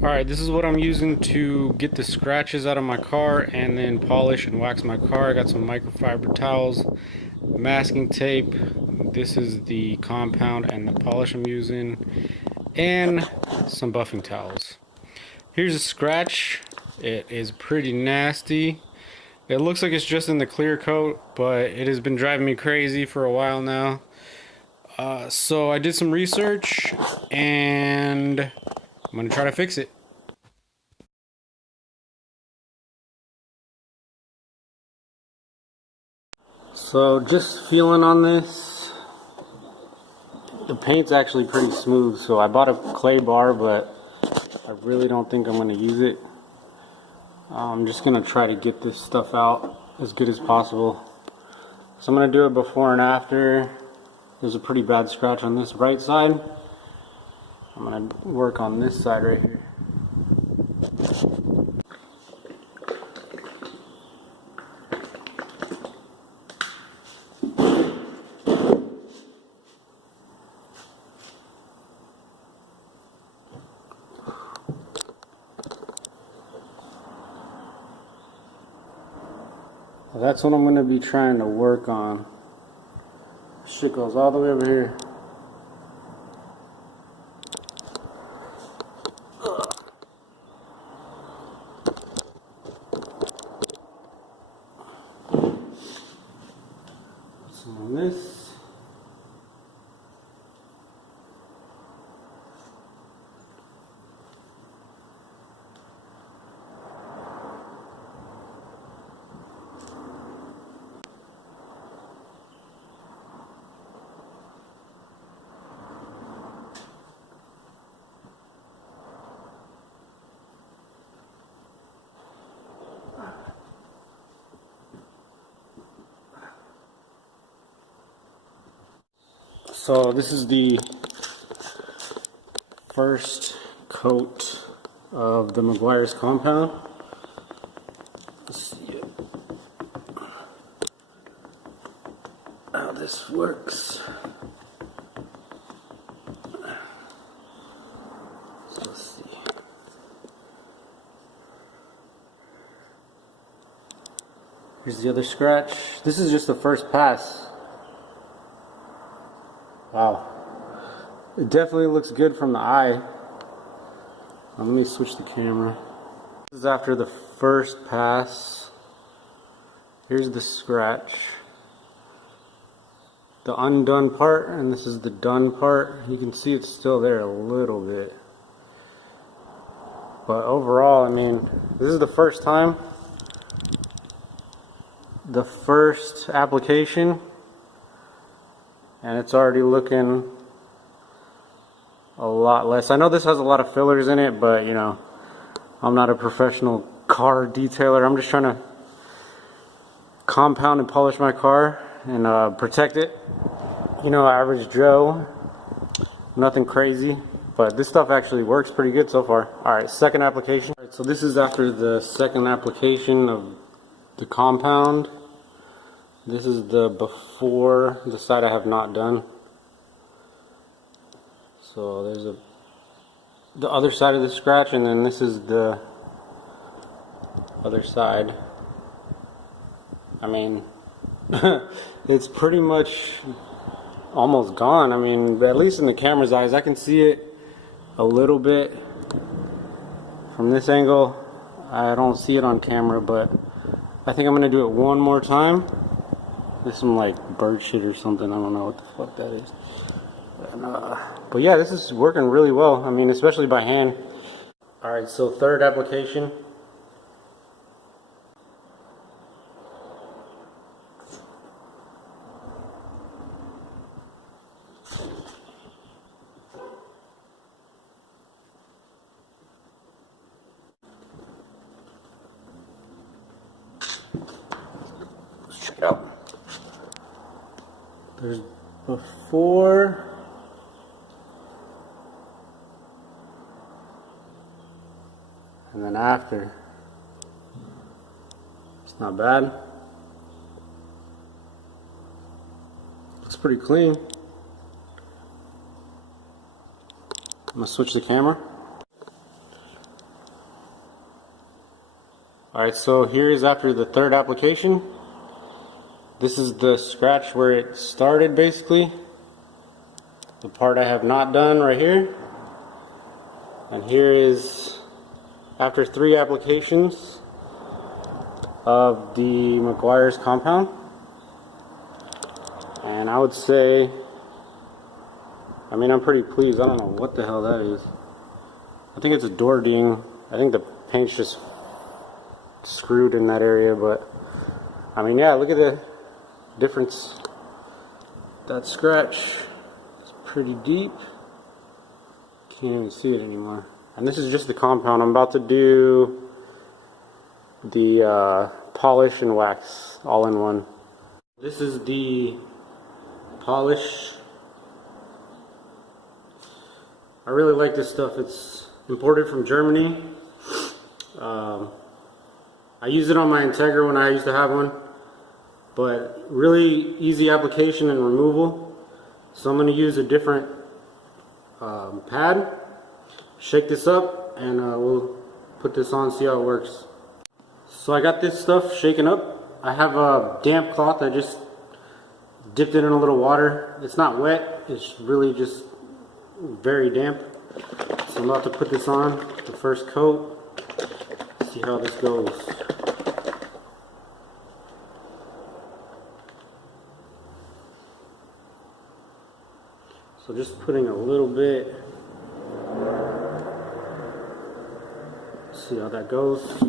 Alright, this is what I'm using to get the scratches out of my car and then polish and wax my car. I got some microfiber towels, masking tape. This is the compound and the polish I'm using, and some buffing towels. Here's a scratch. It is pretty nasty. It looks like it's just in the clear coat, but it has been driving me crazy for a while now. So I did some research and I'm gonna try to fix it. So just feeling on this, the paint's actually pretty smooth. So I bought a clay bar, but I really don't think I'm going to use it. I'm just going to try to get this stuff out as good as possible. So I'm going to do it before and after. There's a pretty bad scratch on this right side. I'm going to work on this side right here. That's what I'm going to be trying to work on. Shit goes all the way over here. Some on this. So this is the first coat of the Meguiars compound. Let's see how this works. So let's see. Here's the other scratch. This is just the first pass. Wow. It definitely looks good from the eye. Let me switch the camera. This is after the first pass. Here's the scratch. The undone part, and this is the done part. You can see it's still there a little bit. But overall, I mean, this is the first time. The first application. And it's already looking a lot less. I know this has a lot of fillers in it, but you know, I'm not a professional car detailer. I'm just trying to compound and polish my car and protect it. You know, average Joe, nothing crazy, but this stuff actually works pretty good so far. Alright, second application. All right, so this is after the second application of the compound. This is the before, the side I have not done. So there's the other side of the scratch, and then this is the other side. I mean, it's pretty much almost gone. I mean, at least in the camera's eyes, I can see it a little bit from this angle. I don't see it on camera, but I think I'm going to do it one more time. There's some like bird shit or something. I don't know what the fuck that is. But yeah, this is working really well. I mean, especially by hand. Alright, so third application. Let's check it out. There's before, and then after. It's not bad. Looks pretty clean. I'm gonna switch the camera. Alright, so here is after the third application. This is the scratch where it started, basically. The part I have not done right here. And here is after 3 applications of the Meguiars compound. And I would say, I mean, I'm pretty pleased. I don't know what the hell that is. I think it's a door ding. I think the paint's just screwed in that area, but I mean, yeah, look at the difference. That scratch is pretty deep. Can't even see it anymore. And this is just the compound. I'm about to do the polish and wax all in one. This is the polish. I really like this stuff. It's imported from Germany. I use it on my Integra when I used to have one, but really easy application and removal. So I'm going to use a different pad, shake this up, and we'll put this on, see how it works. So I got this stuff shaken up. I have a damp cloth. I just dipped it in a little water. It's not wet, it's really just very damp. So I'm about to put this on, the first coat, see how this goes. So just putting a little bit, see how that goes.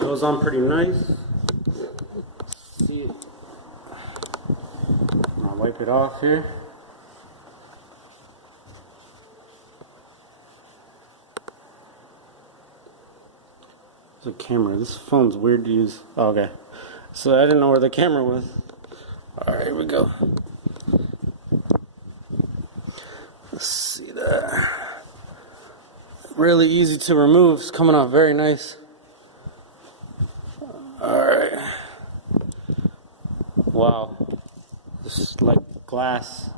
Goes on pretty nice. Let's see it. I'll wipe it off here. There's a camera. This phone's weird to use. Oh, okay. So I didn't know where the camera was. Alright, here we go. Let's see that. Really easy to remove. It's coming off very nice. Alright. Wow. This is like glass.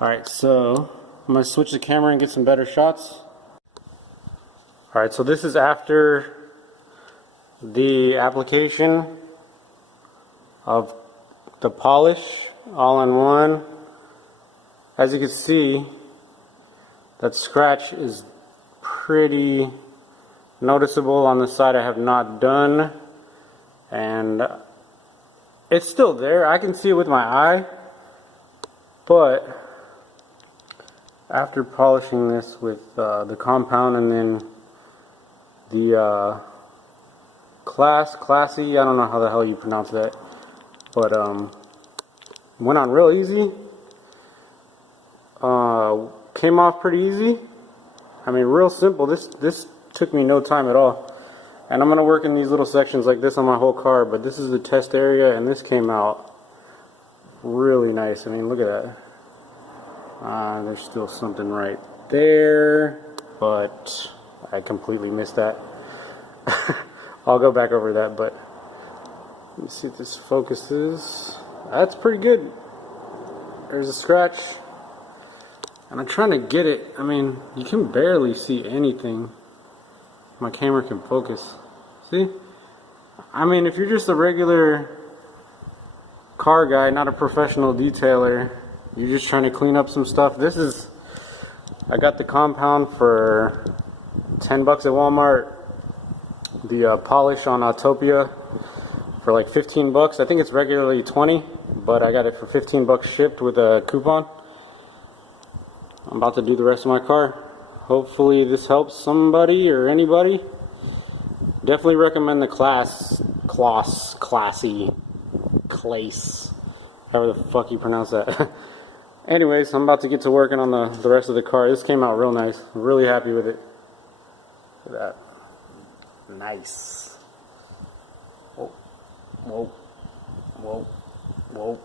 Alright, so I'm going to switch the camera and get some better shots. Alright, so this is after the application of the polish all in one. As you can see, that scratch is pretty noticeable on the side I have not done. And it's still there. I can see it with my eye, but after polishing this with the compound and then the Klasse, I don't know how the hell you pronounce that, but went on real easy. Came off pretty easy. I mean, real simple. This took me no time at all. And I'm going to work in these little sections like this on my whole car, but this is the test area, and this came out really nice. I mean, look at that. There's still something right there, but I completely missed that. I'll go back over that, but let me see if this focuses. That's pretty good. There's a scratch. And I'm trying to get it. I mean, you can barely see anything. My camera can focus. See? I mean, if you're just a regular car guy, not a professional detailer, you're just trying to clean up some stuff. This is, I got the compound for 10 bucks at Walmart. The polish on Autopia for like 15 bucks. I think it's regularly 20, but I got it for 15 bucks shipped with a coupon. I'm about to do the rest of my car. hopefully this helps somebody or anybody. Definitely recommend the Klasse, however the fuck you pronounce that. Anyways, I'm about to get to working on the rest of the car. This came out real nice. I'm really happy with it. Look at that. Nice. Whoa. Whoa. Whoa. Whoa.